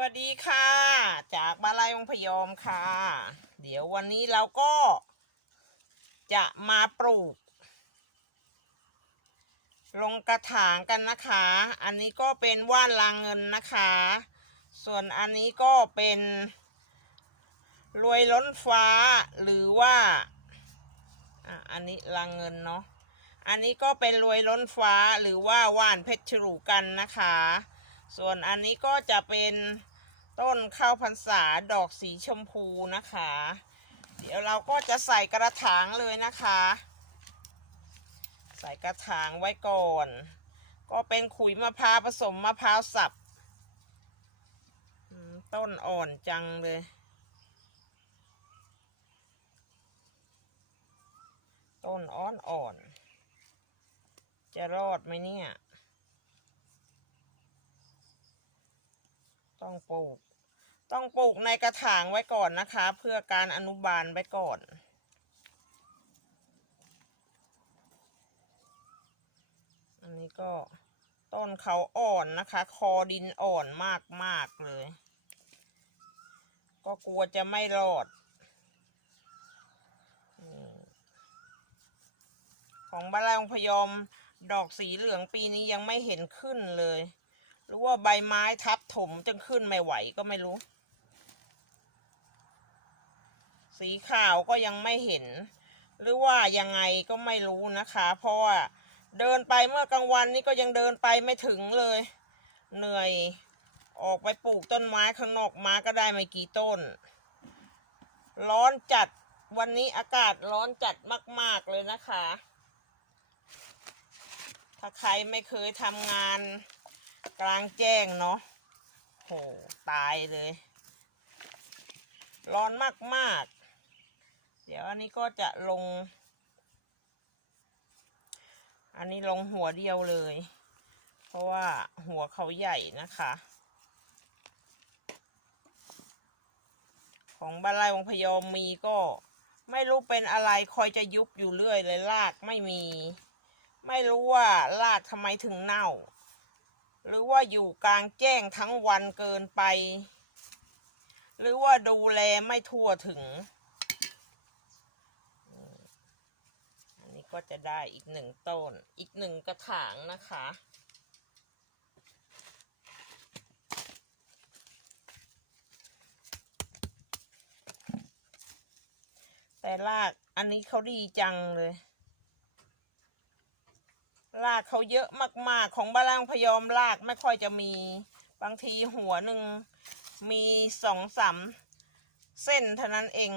วัสดีค่ะ จากบาลายองพยอมค่ะ เดี๋ยววันนี้เราก็จะมาปลูก ลงกระถางกันนะคะ อันนี้ก็เป็นว่านลางเงินนะคะ ส่วนอันนี้ก็เป็นรวยล้นฟ้าหรือว่าอันนี้ลางเงินเนาะอันนี้ก็เป็นรวยล้นฟ้าหรือว่าว่านเพชรฉลูกันนะคะ ส่วนอันนี้ก็จะเป็นต้นข้าวพรรษาดอกสีชมพูนะคะ เดี๋ยวเราก็จะใส่กระถางเลยนะคะ ใส่กระถางไว้ก่อน ก็เป็นขุยมะพร้าวผสมมะพร้าวสับต้นอ่อนจังเลย ต้นอ่อนอ่อนๆจะรอดไหมเนี่ย ต้องปลูก ต้องปลูกในกระถางไว้ก่อนนะคะ เพื่อการอนุบาลไว้ก่อนอันนี้ก็ต้นเขาอ่อนนะคะ คอดินอ่อนมากมากเลย ก็กลัวจะไม่รอด ของบ้านเราพยอม ดอกสีเหลืองปีนี้ยังไม่เห็นขึ้นเลย หรือว่าใบไม้ทับ ถมจนขึ้นไม่ไหวก็ไม่รู้ สีขาวก็ยังไม่เห็น หรือว่ายังไงก็ไม่รู้นะคะ เพราะว่าเดินไปเมื่อกลางวันนี่ก็ยังเดินไปไม่ถึงเลย เหนื่อยออกไปปลูกต้นไม้ข้างนอกมาก็ได้ไม่กี่ต้น ร้อนจัดวันนี้อากาศร้อนจัดมาก ๆ เลยนะคะ ถ้าใครไม่เคยทำงานกลางแจ้งเนาะ โหตายเลย ร้อนมากๆ เดี๋ยวอันนี้ก็จะลง อันนี้ลงหัวเดียวเลย เพราะว่าหัวเขาใหญ่นะคะ ของบ้านไร่วงพยอมมีก็ไม่รู้เป็นอะไรคอยจะยุบอยู่เรื่อยเลยรากไม่มี ไม่รู้ว่ารากทำไมถึงเน่า หรือว่าอยู่กลางแจ้งทั้งวันเกินไป หรือว่าดูแลไม่ทั่วถึง อันนี้ก็จะได้อีกหนึ่งต้น อีกหนึ่งกระถางนะคะ แต่รากอันนี้เขาดีจังเลย รากเขาเยอะมากๆ ของบ้านล่างพยอมรากไม่ค่อยจะมี บางทีหัวหนึ่งมีสองสามเส้นเท่านั้นเอง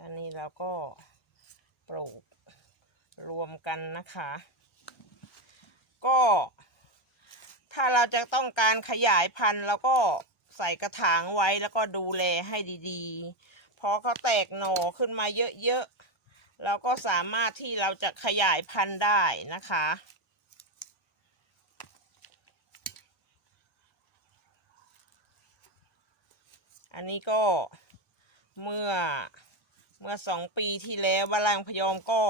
อันนี้เราก็ปลูกรวมกันนะคะ ก็ ถ้าเราจะต้องการขยายพันธุ์เราก็ ใส่กระถางไว้แล้วก็ดูแลให้ดีๆ พอเขาแตกหน่อขึ้นมาเยอะๆ เราก็สามารถที่เราจะขยายพันธุ์ได้นะคะ อันนี้ก็เมื่อเมื่อสองปีที่แล้ววลังพยอมก็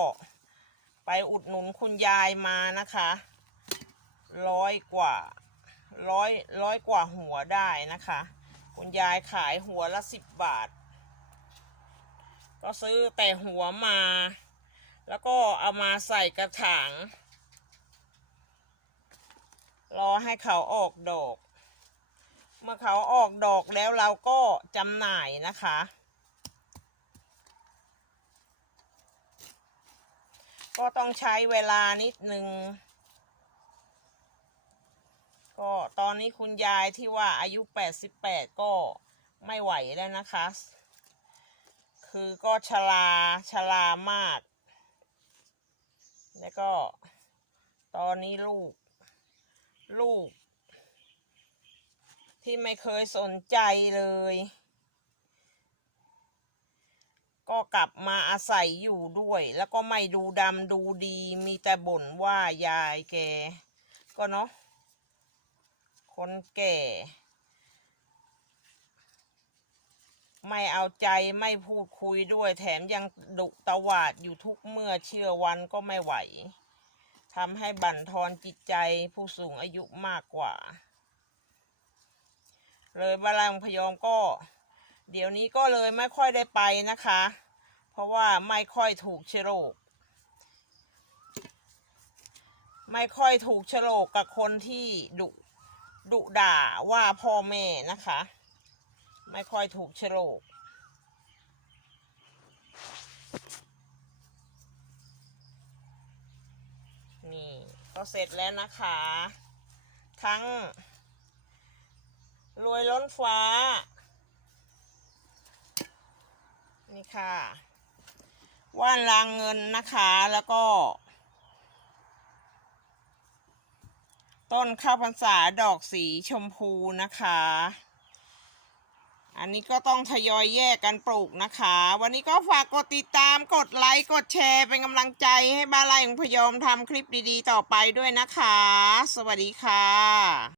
ไปอุดหนุนคุณยายมานะคะ ร้อยกว่า ร้อยร้อยกว่าหัวได้นะคะ คุณยายขายหัวละสิบบาท ก็ซื้อแต่หัวมา แล้วก็เอามาใส่กระถางรอให้เขาออกดอก เมื่อเขาออกดอกแล้วเราก็จำหน่ายนะคะ ก็ต้องใช้เวลานิดนึง ก็ตอนนี้คุณยายที่ว่าอายุ 88 ก็ไม่ไหวแล้วนะคะ คือก็ชราชรามาก แล้วก็ตอนนี้ลูก ลูก ที่ไม่เคยสนใจเลย ก็กลับมาอาศัยอยู่ด้วย แล้วก็ไม่ดูดำดูดี มีแต่บ่นว่ายายแก ก็เนาะ คนแก่ ไม่เอาใจไม่พูดคุยด้วย แถมยังดุตวาดอยู่ทุกเมื่อเชื่อวันก็ไม่ไหวทำให้บั่นทอนจิตใจผู้สูงอายุมากกว่า เลยบาลังพยอมก็ เดี๋ยวนี้ก็เลยไม่ค่อยได้ไปนะคะ เพราะว่าไม่ค่อยถูกเชโรคไม่ค่อยถูกชโฉลกกับคนที่ดุ ดุด่าว่าพ่อแม่นะคะ ไม่ค่อยถูกโฉลกนี่ก็เสร็จแล้วนะคะ ทั้ง รวยล้นฟ้า นี่ค่ะ ว่านลางเงินนะคะแล้วก็ ต้นข้าวพรรษาดอกสีชมพูนะคะ อันนี้ก็ต้องทยอยแยกกันปลูกนะคะ วันนี้ก็ฝากกดติดตามกดไลค์กดแชร์เป็นกำลังใจให้บ้านไร่ของพยอมทำคลิปดีๆ ต่อไปด้วยนะคะ สวัสดีค่ะ